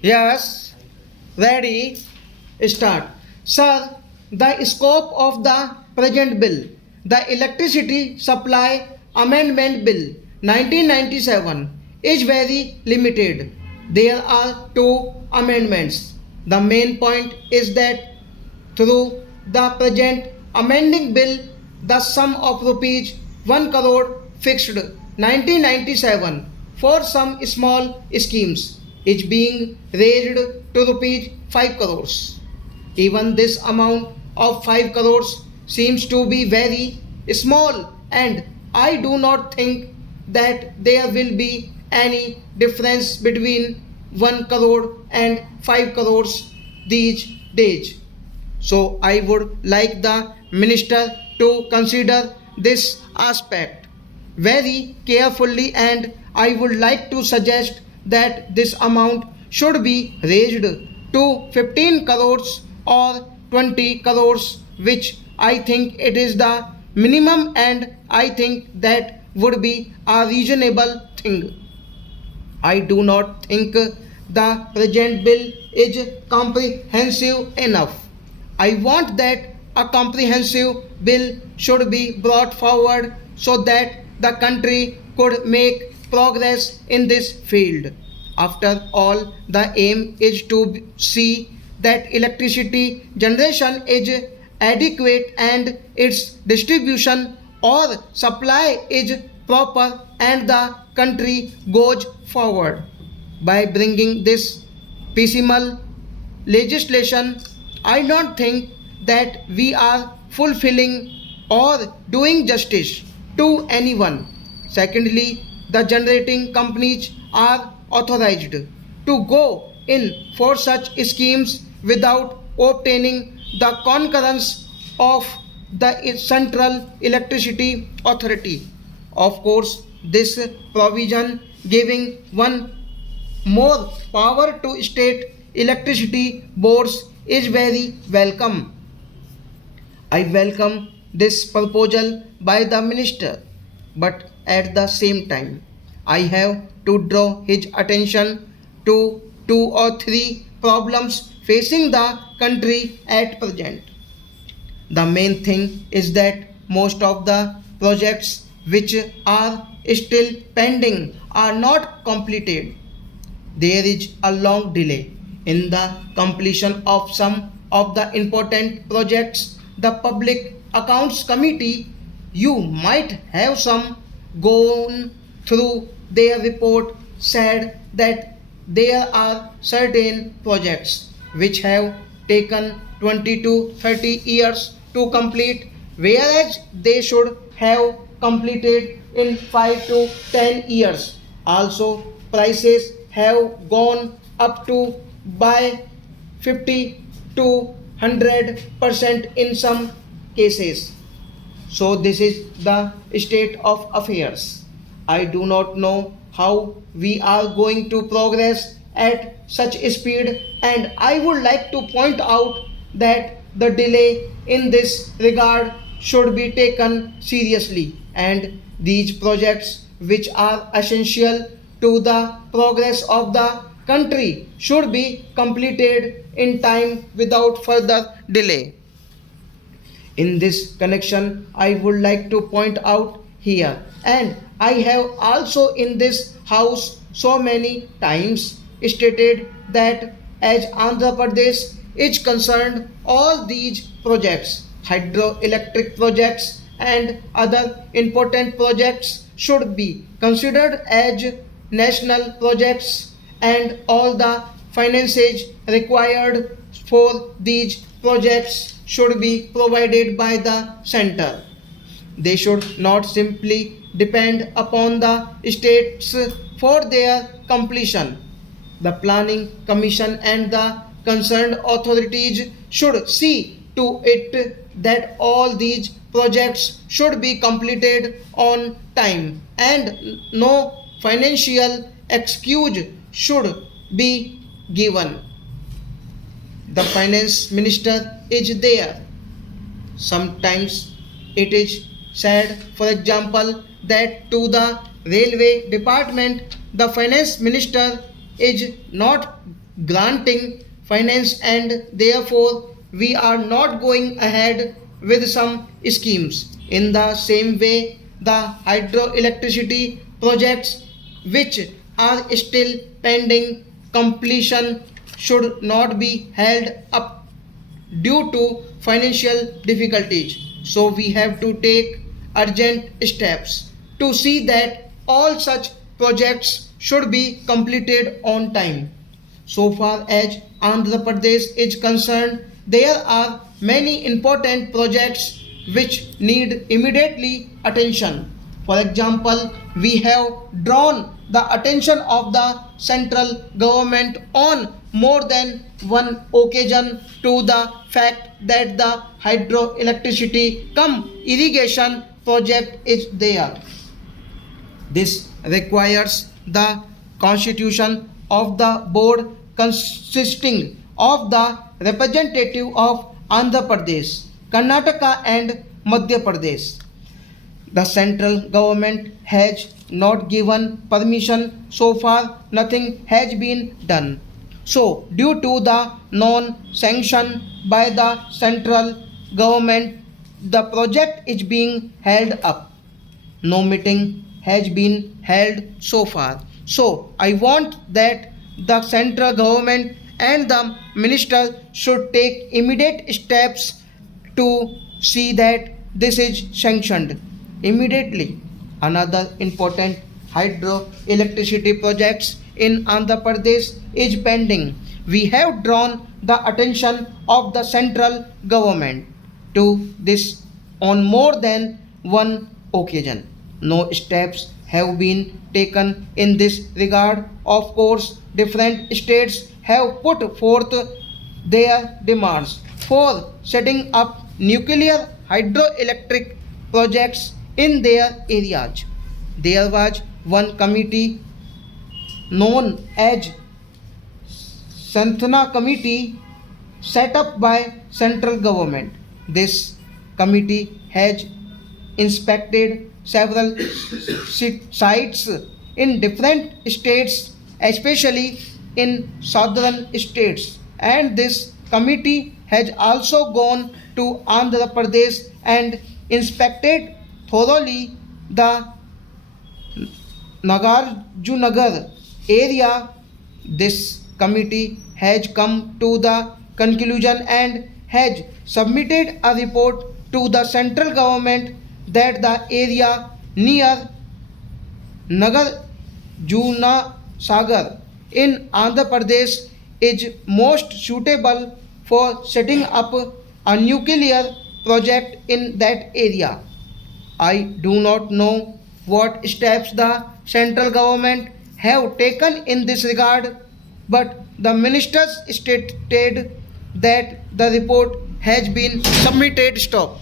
Yes, ready, start. Sir, the scope of the present bill, the Electricity Supply Amendment Bill 1997 is very limited. There are two amendments. The main point is that through the present amending bill, the sum of rupees 1 crore fixed 1997 for some small schemes is being raised to rupees 5 crores. Even this amount of 5 crores seems to be very small, and I do not think that there will be any difference between 1 crore and 5 crores these days. So I would like the minister to consider this aspect very carefully, and I would like to suggest that this amount should be raised to 15 crores or 20 crores, which I think it is the minimum, and I think that would be a reasonable thing. I do not think the present bill is comprehensive enough. I want that a comprehensive bill should be brought forward so that the country could make progress in this field. After all, the aim is to see that electricity generation is adequate and its distribution or supply is proper and the country goes forward. By bringing this piecemeal legislation, I don't think that we are fulfilling or doing justice to anyone. Secondly, the generating companies are authorized to go in for such schemes without obtaining the concurrence of the Central Electricity Authority. Of course, this provision giving one more power to state electricity boards is very welcome. I welcome this proposal by the minister, but at the same time, I have to draw his attention to two or three problems facing the country at present. The main thing is that most of the projects which are still pending are not completed. There is a long delay in the completion of some of the important projects. The Public Accounts Committee, you might have some gone through their report, said that there are certain projects which have taken 20 to 30 years to complete, whereas they should have completed in 5 to 10 years. Also, prices have gone up to by 50 to 100% in some cases. So, this is the state of affairs. I do not know how we are going to progress at such speed, and I would like to point out that the delay in this regard should be taken seriously, and these projects which are essential to the progress of the country should be completed in time without further delay. In this connection, I would like to point out here, and I have also in this house so many times stated that as Andhra Pradesh is concerned, all these projects, hydroelectric projects and other important projects, should be considered as national projects, and all the finances required for these projects should be provided by the center. They should not simply depend upon the states for their completion. The Planning Commission and the concerned authorities should see to it that all these projects should be completed on time, and no financial excuse should be given. The finance minister is there. Sometimes it is said, for example, that to the railway department the finance minister is not granting finance, and therefore we are not going ahead with some schemes. In the same way, the hydroelectricity projects which are still pending completion should not be held up due to financial difficulties. So we have to take urgent steps to see that all such projects should be completed on time. So far as Andhra Pradesh is concerned, there are many important projects which need immediately attention. For example, we have drawn the attention of the central government on more than one occasion to the fact that the hydroelectricity cum irrigation project is there. This requires the constitution of the board consisting of the representative of Andhra Pradesh, Karnataka and Madhya Pradesh. The central government has not given permission so far, nothing has been done. So, due to the non sanction by the central government, the project is being held up. No meeting has been held so far. So, I want that the central government and the minister should take immediate steps to see that this is sanctioned immediately. Another important hydroelectricity projects in Andhra Pradesh is pending. We have drawn the attention of the central government to this on more than one occasion. No steps have been taken in this regard. Of course, different states have put forth their demands for setting up nuclear hydroelectric projects in their areas. There was one committee known as Santhana Committee set up by central government. This committee has inspected several sites in different states, especially in southern states, and this committee has also gone to Andhra Pradesh and inspected thoroughly the Nagarjunagar area. This committee has come to the conclusion and has submitted a report to the central government that the area near Nagarjuna Sagar in Andhra Pradesh is most suitable for setting up a nuclear project in that area. I do not know what steps the central government have taken in this regard, but the ministers stated that the report has been submitted. Stop.